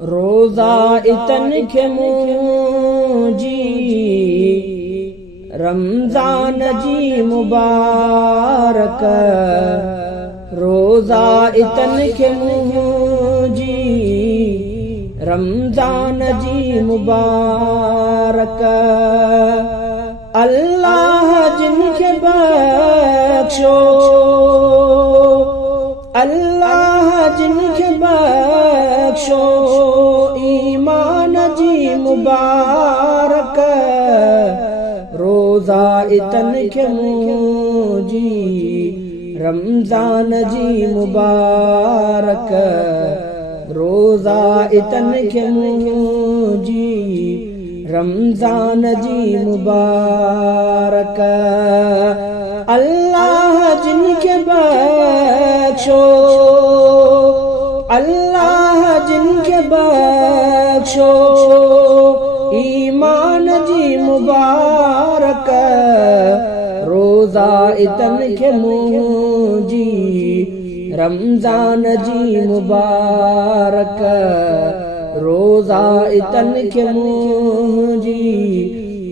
रोज़ा इतन खे मुंहिंजी रमज़ान जी मुबारक। रोज़ा इतन खे मुंहिंजी रमज़ान जी मुबारक। अल्लाह जिनखे बख्शो, अल्लाह जिनखे बख्शो ईमान जी मुबारक। रोज़ा इतन खे मुंहिंजी रमज़ान जी मुबारक। रोज़ा इतन खे मुंहिंजी रमज़ान जी मुबारक। अल्लाह जिनखे बख्शो, अल्लाह जिनखे बख्शो ईमान जी मुबारक। रोज़ा इतन खे मुंहिंजी रमज़ान जी मुबारक। रोज़ा इतन खे मुंहिंजी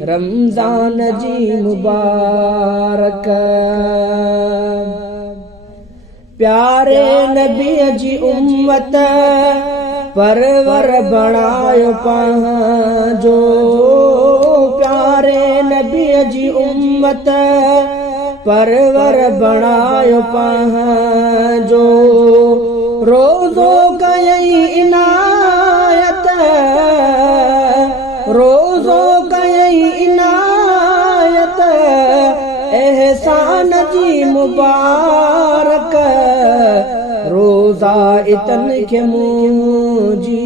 रमज़ान जी मुबारक। प्यारे नबीअ जी उम्मत परवर बणायो पंहिंजो। प्यारे नबीअ जी उम्मत परवर बणायो पंहिंजो। रोज़ो कयई इनायत, रोज़ो कयई इनायत एहसान जी मुबारक। रोज़ा इतन खे मुंहिंजी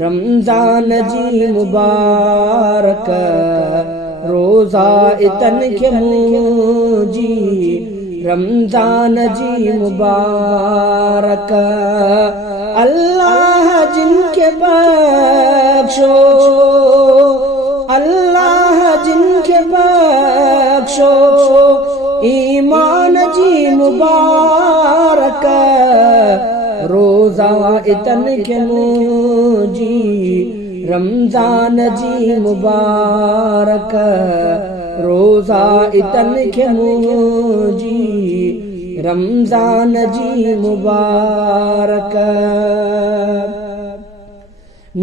रमज़ान जी मुबारक। रोज़ा इतन खे मुंहिंजी रमज़ान जी मुबारक। अल्लाह जिनखे बख्शो, अल्लाह जिनखे बख्शो ईमान जी मुबारक। रोज़ा इतन खे मुंहिंजी रमज़ान जी मुबारक। रोज़ा इतन खे मुंहिंजी रमज़ान जी मुबारक।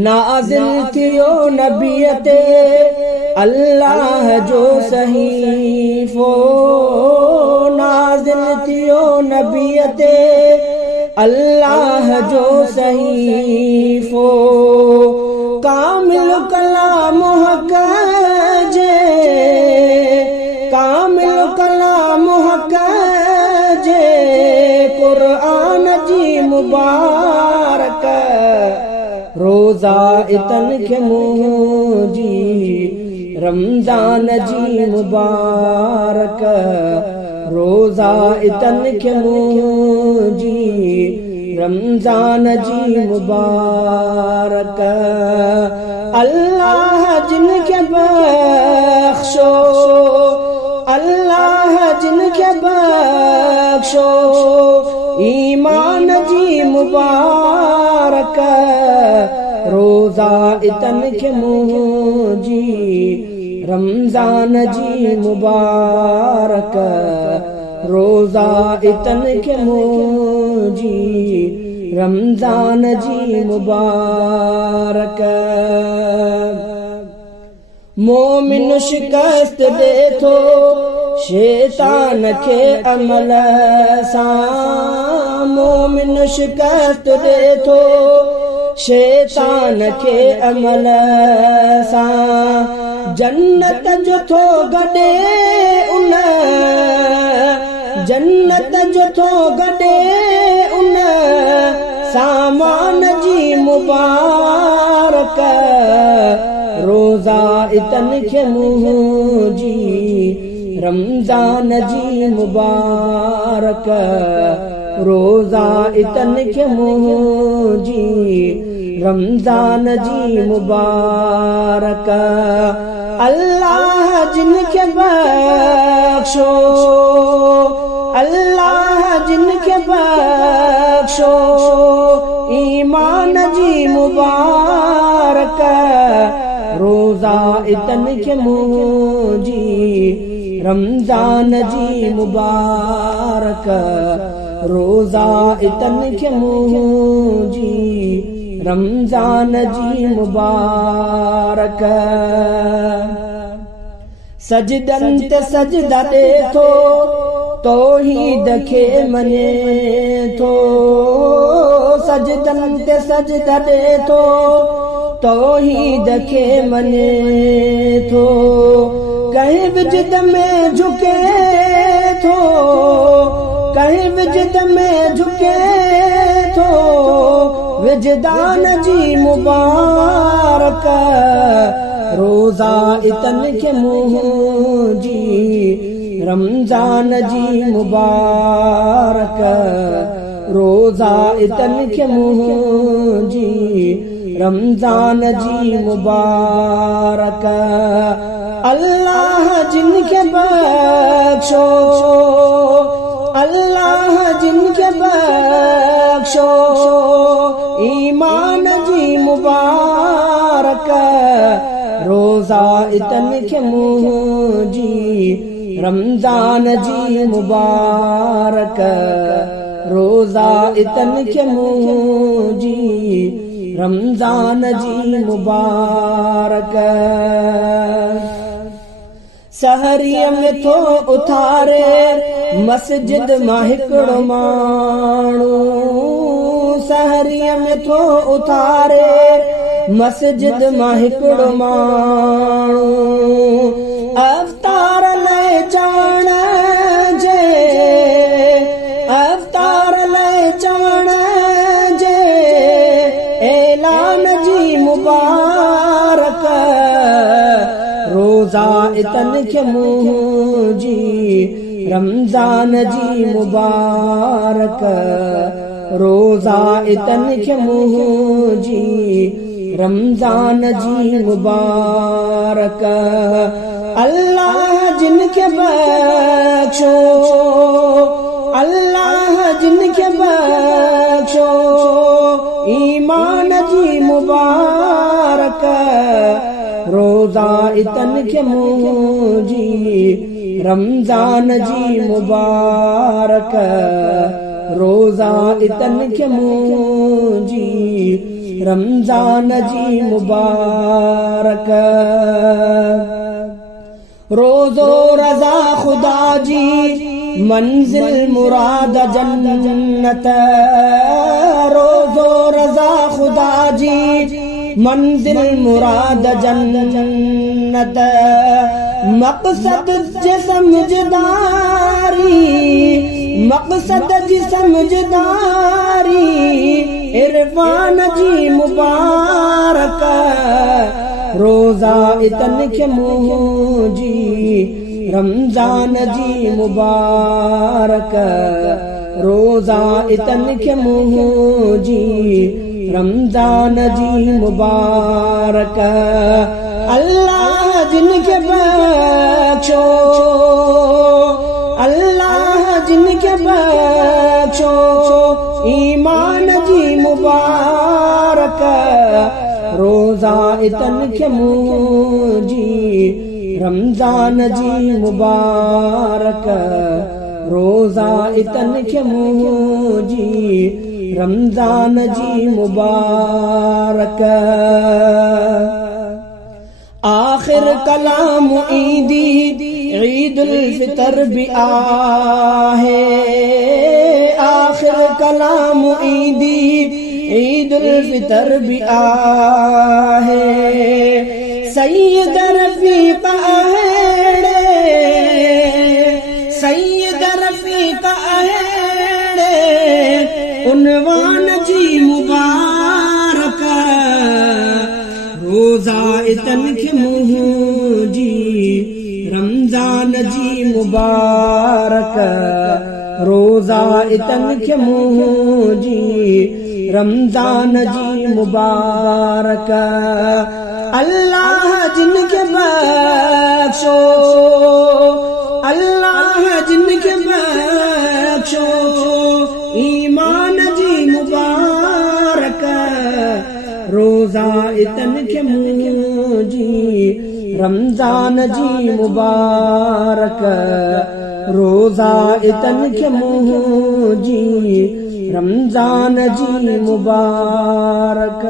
नाज़िल थियो नबीअ ते अल्लाह जो सहीफ़ो। नाज़िल थियो नबीअ ते अल्लाह जो सहीफ़ो। कामिल कलाम हक़ जे, कामिल कलाम हक़ जे क़ुरान जी मुबारक। रोज़ा इतन खे मुंहिंजी रमज़ान जी मुबारक। रोज़ा इतन खे मुंहिंजी रमज़ान जी मुबारक। अल्लाह जिनखे बख्शो, अल्लाह जिनखे बख्शो ईमान जी मुबारक। रोज़ा इतन खे मुंहिंजी रमज़ान जी मुबारक। रोज़ा इतन खे मुंहिंजी रमज़ान जी मुबारक। मोमिन शिकस्त दे थो शैतान खे अमल सां। मोमिन शिकस्त दे थो शैतान खे अमल सां। जन्नत जो थो गॾे उन, जन्नत जो थो गॾे उन सामान जी मुबारक। रोज़ा इतन खे मुंहिंजी रमज़ान जी मुबारक। रोज़ा इतन खे मुंहिंजी रमज़ान जी मुबारक। अल्लाह जिनखे बख्शो, अल्लाह जिनखे बख्शो ईमान ईमान जी मुबारक रोज़ा इतन के मुंजी रमजान जी मुबारक रोज़ा इतन के मुंजी रमजान जी मुबारक सजदन ते सजदा दे तौहीद खे मने थो सजदन ते सजदा दे तौहीद खे मने थो कहीं विजद में झुके थो कहीं विजद में झुके थो विजदान जी मुबारक रोज़ा इतन के मुंजी रमजान जी मुबारक रोज़ा इतन के मुंजी रमजान जी मुबारक अल्लाह जिनके बख्शो अल्लाह जिनके बख्शो ईमान जी मुबारक रोज़ा इतन के मुंजी रमजान जी मुबारक रोज़ा इतन के मुंजी रमजान जी मुबारक सहरीअ में थो उथारे मस्जिद मां हिकिड़ो माण्हू सहरीअ में थो उथारे मस्जिद मां हिकिड़ो माण्हू अवतार लाइ चवण जे अवतार लाइ चवण जे ऐलान जी मुबारक रोज़ा इतन के मुंजी रमजान जी मुबारक रोज़ा इतन के मुंजी रमजान जी मुबारक अल्लाह जिनके बख्शो अल्लाह जिनके बख्शो ईमान जी मुबारक रोज़ा इतन के मुंजी रमजान जी मुबारक रोज़ा इतन के मुंजी रमजान जी मुबारक रोज़ो रज़ा खुदा जी मंजिल मुराद जन्नत रोज़ो रज़ा खुदा जी मंजिल मुराद जन्नत मक़सद जे समझदारी मक़सद जी समझदारी इरफान जी मुबारक रोज़ा इतन के मुंजी रमजान जी मुबारक रोज़ा इतन के मुंजी रमजान जी मुबारक अल्लाह जिनके बख्शो अल्लाह जिनके बख्शो ईमान जी मुबारक रोज़ा इतन के मुंजी रमजान जी मुबारक रोज़ा इतन के मुंजी रमजान जी मुबारक आखिर कलाम ईदी ईदुल फितर भी आहे आखिर कलाम ईदी ईदुल फितर भी आहे सैयद रफ़ीक़ अहिड़े सैयद रफ़ीक़ अहिड़े उनवान जी मुबारक रोज़ा इतन के मुंजी रमजान जी मुबारक रोज़ा इतन के मुंजी रमजान जी मुबारक अल्लाह जिनके बख्शो अल्लाह जिनके बख्शो ईमान जी मुबारक रोज़ा इतन खे मुंहिंजी रमज़ान जी मुबारक रोज़ा इतन खे मुंहिंजी रमज़ान जी मुबारक।